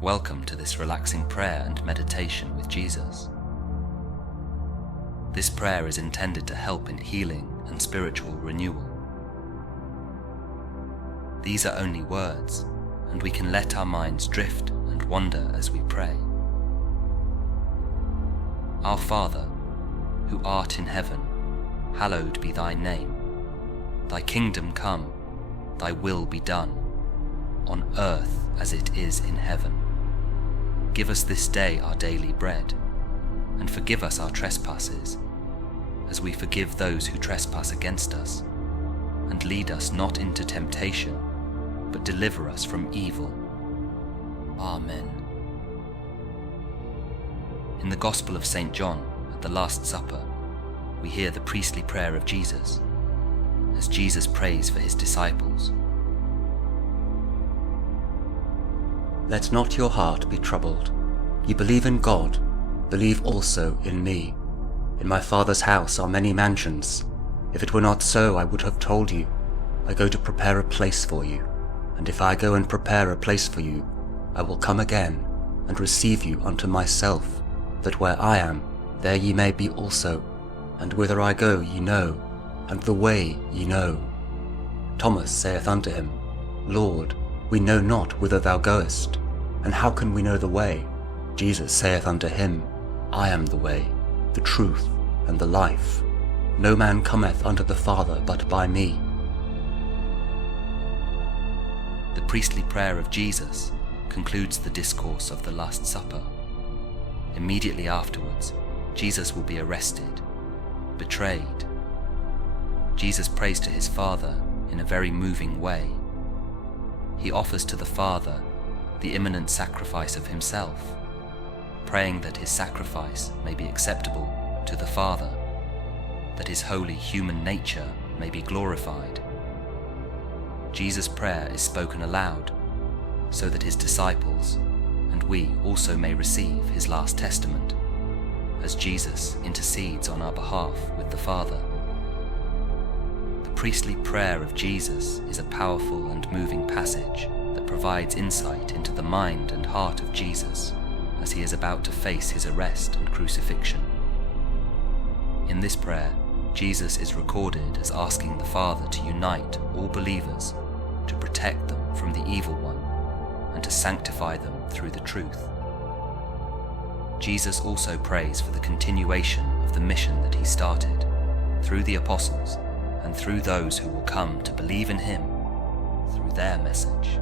Welcome to this relaxing prayer and meditation with Jesus. This prayer is intended to help in healing and spiritual renewal. These are only words, and we can let our minds drift and wander as we pray. Our Father, who art in heaven, hallowed be thy name. Thy kingdom come, thy will be done, on earth as it is in heaven. Give us this day our daily bread, and forgive us our trespasses, as we forgive those who trespass against us. And lead us not into temptation, but deliver us from evil. Amen. In the Gospel of St. John, at the Last Supper, we hear the priestly prayer of Jesus, as Jesus prays for his disciples. Let not your heart be troubled. You believe in God, believe also in me. In my Father's house are many mansions. If it were not so, I would have told you. I go to prepare a place for you. And if I go and prepare a place for you, I will come again and receive you unto myself, that where I am, there ye may be also. And whither I go ye know, and the way ye know. Thomas saith unto him, Lord, we know not whither thou goest, and how can we know the way? Jesus saith unto him, I am the way, the truth, and the life. No man cometh unto the Father but by me. The priestly prayer of Jesus concludes the discourse of the Last Supper. Immediately afterwards, Jesus will be arrested, betrayed. Jesus prays to his Father in a very moving way. He offers to the Father the imminent sacrifice of himself, praying that his sacrifice may be acceptable to the Father, that his holy human nature may be glorified. Jesus' prayer is spoken aloud, so that his disciples and we also may receive his last testament, as Jesus intercedes on our behalf with the Father. The priestly prayer of Jesus is a powerful and moving passage that provides insight into the mind and heart of Jesus as he is about to face his arrest and crucifixion. In this prayer, Jesus is recorded as asking the Father to unite all believers, to protect them from the evil one, and to sanctify them through the truth. Jesus also prays for the continuation of the mission that he started, through the apostles and through those who will come to believe in him through their message.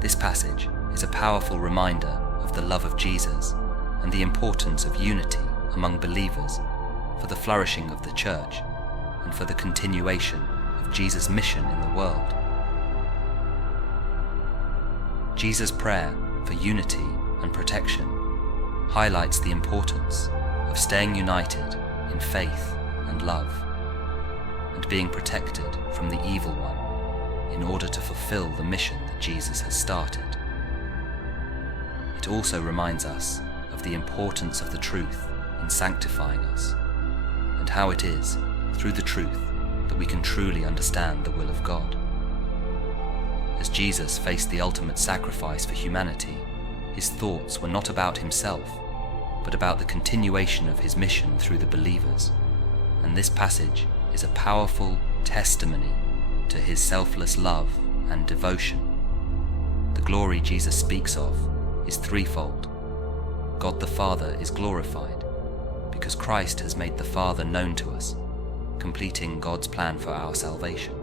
This passage is a powerful reminder of the love of Jesus and the importance of unity among believers for the flourishing of the church and for the continuation of Jesus' mission in the world. Jesus' prayer for unity and protection highlights the importance of staying united in faith and love, and being protected from the evil one in order to fulfill the mission that Jesus has started. It also reminds us of the importance of the truth in sanctifying us, and how it is through the truth that we can truly understand the will of God. As Jesus faced the ultimate sacrifice for humanity, his thoughts were not about himself, but about the continuation of his mission through the believers, and this passage is a powerful testimony to his selfless love and devotion. The glory Jesus speaks of is threefold. God the Father is glorified, because Christ has made the Father known to us, completing God's plan for our salvation.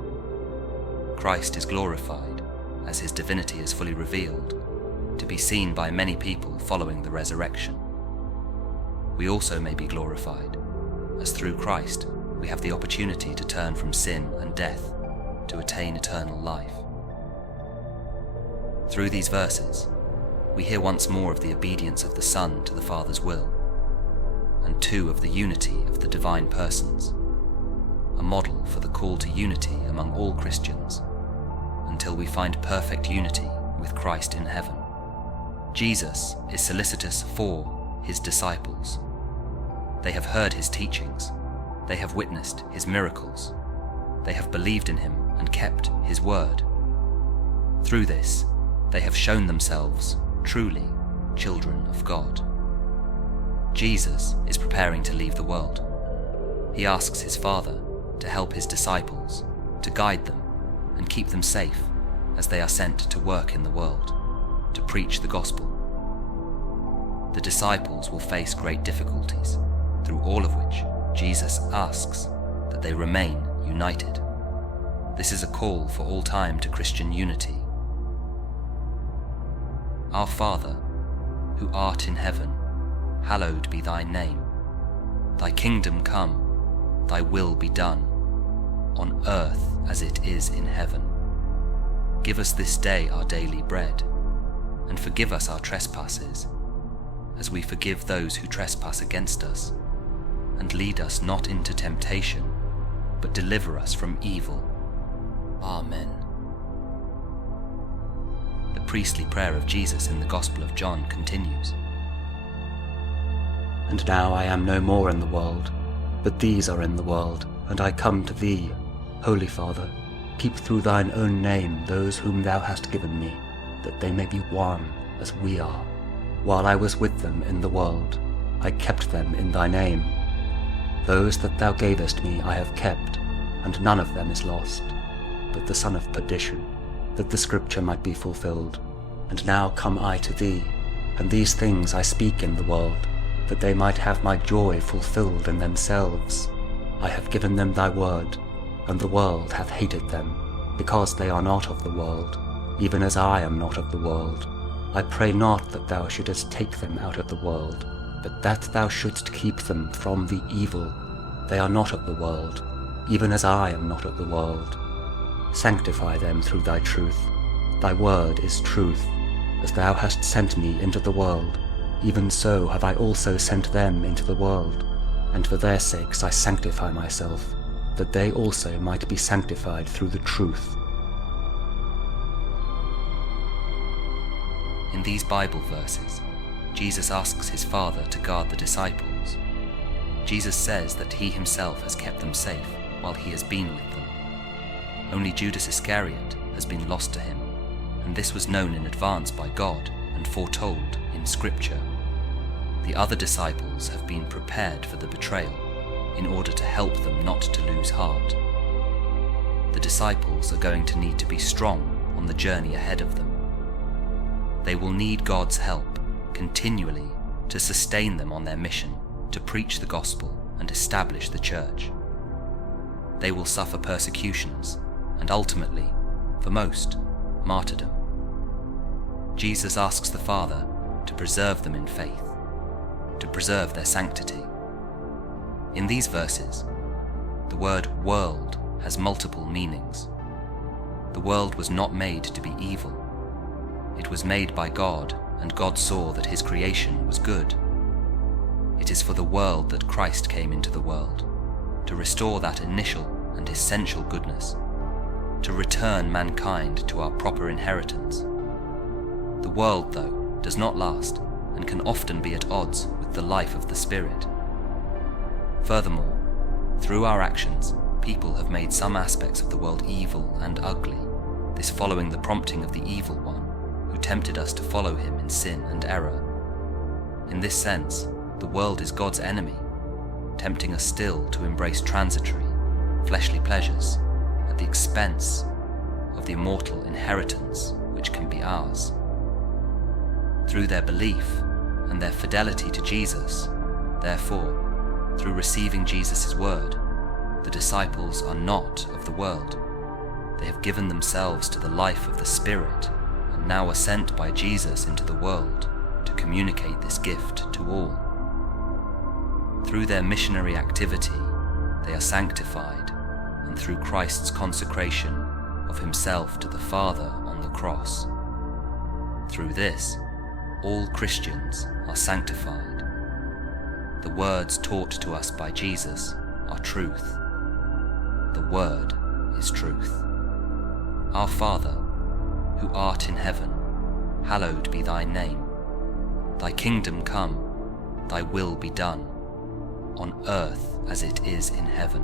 Christ is glorified, as his divinity is fully revealed, to be seen by many people following the resurrection. We also may be glorified, as through Christ we have the opportunity to turn from sin and death to attain eternal life. Through these verses, we hear once more of the obedience of the Son to the Father's will, and two of the unity of the divine persons, a model for the call to unity among all Christians, until we find perfect unity with Christ in heaven. Jesus is solicitous for his disciples. They have heard his teachings, they have witnessed his miracles, they have believed in him and kept his word. Through this, they have shown themselves truly children of God. Jesus is preparing to leave the world. He asks his Father to help his disciples, to guide them and keep them safe as they are sent to work in the world, to preach the gospel. The disciples will face great difficulties, through all of which Jesus asks that they remain united. This is a call for all time to Christian unity. Our Father, who art in heaven, hallowed be thy name. Thy kingdom come, thy will be done, on earth as it is in heaven. Give us this day our daily bread, and forgive us our trespasses, as we forgive those who trespass against us. And lead us not into temptation, but deliver us from evil. Amen. The priestly prayer of Jesus in the Gospel of John continues. And now I am no more in the world, but these are in the world, and I come to thee. Holy Father, keep through thine own name those whom thou hast given me, that they may be one as we are. While I was with them in the world, I kept them in thy name. Those that thou gavest me I have kept, and none of them is lost, but the son of perdition, that the scripture might be fulfilled. And now come I to thee, and these things I speak in the world, that they might have my joy fulfilled in themselves. I have given them thy word, and the world hath hated them, because they are not of the world, even as I am not of the world. I pray not that thou shouldest take them out of the world, but that thou shouldst keep them from the evil. They are not of the world, even as I am not of the world. Sanctify them through thy truth. Thy word is truth. As thou hast sent me into the world, even so have I also sent them into the world. And for their sakes I sanctify myself, that they also might be sanctified through the truth. In these Bible verses, Jesus asks his Father to guard the disciples. Jesus says that he himself has kept them safe while he has been with them. Only Judas Iscariot has been lost to him, and this was known in advance by God and foretold in Scripture. The other disciples have been prepared for the betrayal in order to help them not to lose heart. The disciples are going to need to be strong on the journey ahead of them. They will need God's help continually to sustain them on their mission to preach the gospel and establish the church. They will suffer persecutions and ultimately, for most, martyrdom. Jesus asks the Father to preserve them in faith, to preserve their sanctity. In these verses, the word world has multiple meanings. The world was not made to be evil. It was made by God, and God saw that his creation was good. It is for the world that Christ came into the world, to restore that initial and essential goodness, to return mankind to our proper inheritance. The world, though, does not last and can often be at odds with the life of the Spirit. Furthermore, through our actions, people have made some aspects of the world evil and ugly, this following the prompting of the evil one, who tempted us to follow him in sin and error. In this sense, the world is God's enemy, tempting us still to embrace transitory, fleshly pleasures at the expense of the immortal inheritance which can be ours. Through their belief and their fidelity to Jesus, therefore, through receiving Jesus' word, the disciples are not of the world. They have given themselves to the life of the Spirit and now are sent by Jesus into the world to communicate this gift to all. Through their missionary activity, they are sanctified, and through Christ's consecration of himself to the Father on the cross. Through this, all Christians are sanctified. The words taught to us by Jesus are truth. The Word is truth. Our Father, who art in heaven, hallowed be thy name. Thy kingdom come, thy will be done, on earth as it is in heaven.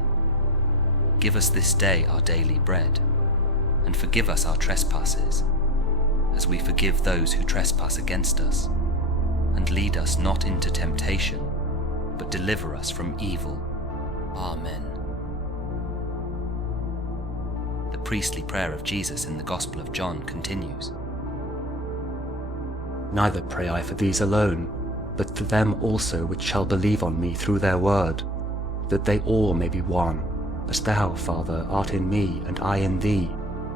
Give us this day our daily bread, and forgive us our trespasses, as we forgive those who trespass against us. And lead us not into temptation, but deliver us from evil. Amen. The priestly prayer of Jesus in the Gospel of John continues. Neither pray I for these alone, but for them also which shall believe on me through their word, that they all may be one, as thou, Father, art in me and I in thee,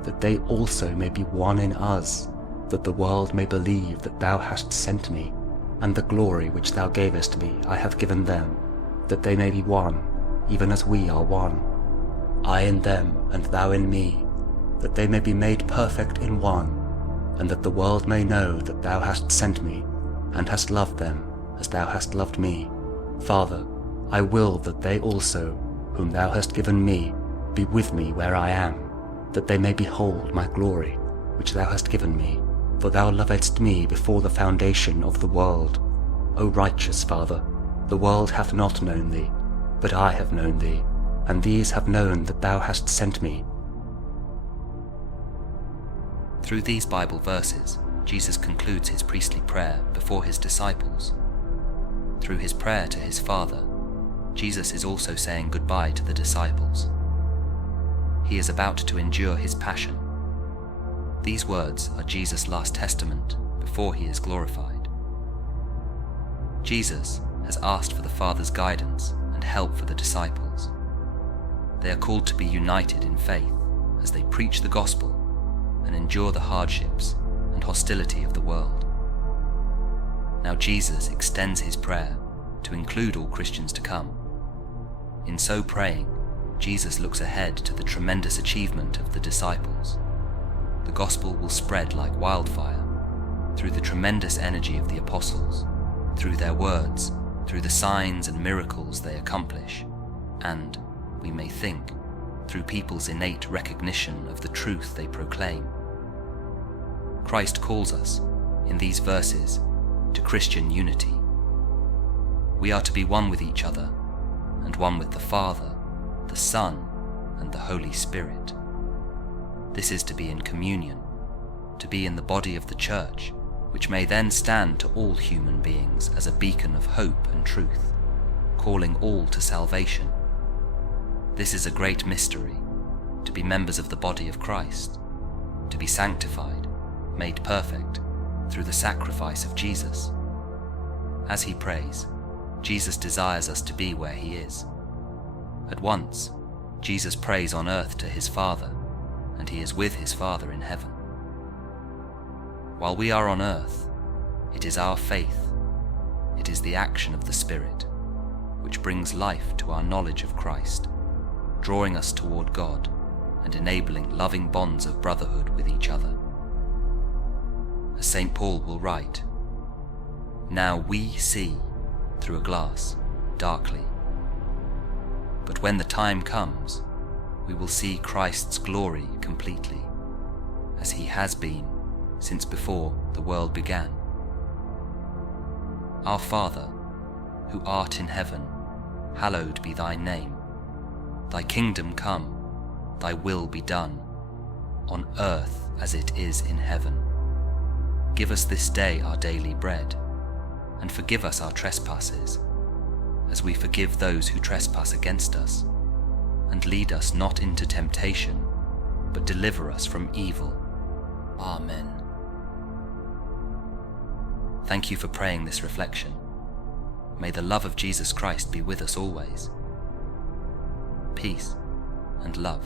that they also may be one in us, that the world may believe that thou hast sent me, and the glory which thou gavest me I have given them, that they may be one, even as we are one. I in them and thou in me, that they may be made perfect in one, and that the world may know that thou hast sent me, and hast loved them as thou hast loved me. Father, I will that they also, whom thou hast given me, be with me where I am, that they may behold my glory, which thou hast given me, for thou lovedst me before the foundation of the world. O righteous Father, the world hath not known thee, but I have known thee, and these have known that thou hast sent me. Through these Bible verses, Jesus concludes his priestly prayer before his disciples. Through his prayer to his Father, Jesus is also saying goodbye to the disciples. He is about to endure his passion. These words are Jesus' last testament before he is glorified. Jesus has asked for the Father's guidance and help for the disciples. They are called to be united in faith as they preach the gospel and endure the hardships and hostility of the world. Now Jesus extends his prayer to include all Christians to come. In so praying, Jesus looks ahead to the tremendous achievement of the disciples. The gospel will spread like wildfire through the tremendous energy of the apostles, through their words, through the signs and miracles they accomplish, and, we may think, through people's innate recognition of the truth they proclaim. Christ calls us, in these verses, to Christian unity. We are to be one with each other, and one with the Father, the Son, and the Holy Spirit. This is to be in communion, to be in the body of the Church, which may then stand to all human beings as a beacon of hope and truth, calling all to salvation. This is a great mystery, to be members of the body of Christ, to be sanctified, made perfect, through the sacrifice of Jesus. As he prays, Jesus desires us to be where he is. At once, Jesus prays on earth to his Father, and he is with his Father in heaven. While we are on earth, it is our faith, it is the action of the Spirit, which brings life to our knowledge of Christ, drawing us toward God and enabling loving bonds of brotherhood with each other. As St. Paul will write, "Now we see through a glass, darkly. But when the time comes, we will see Christ's glory completely, as he has been since before the world began. Our Father, who art in heaven, hallowed be thy name. Thy kingdom come, thy will be done, on earth as it is in heaven. Give us this day our daily bread, and forgive us our trespasses, as we forgive those who trespass against us. And lead us not into temptation, but deliver us from evil. Amen." Thank you for praying this reflection. May the love of Jesus Christ be with us always. Peace and love.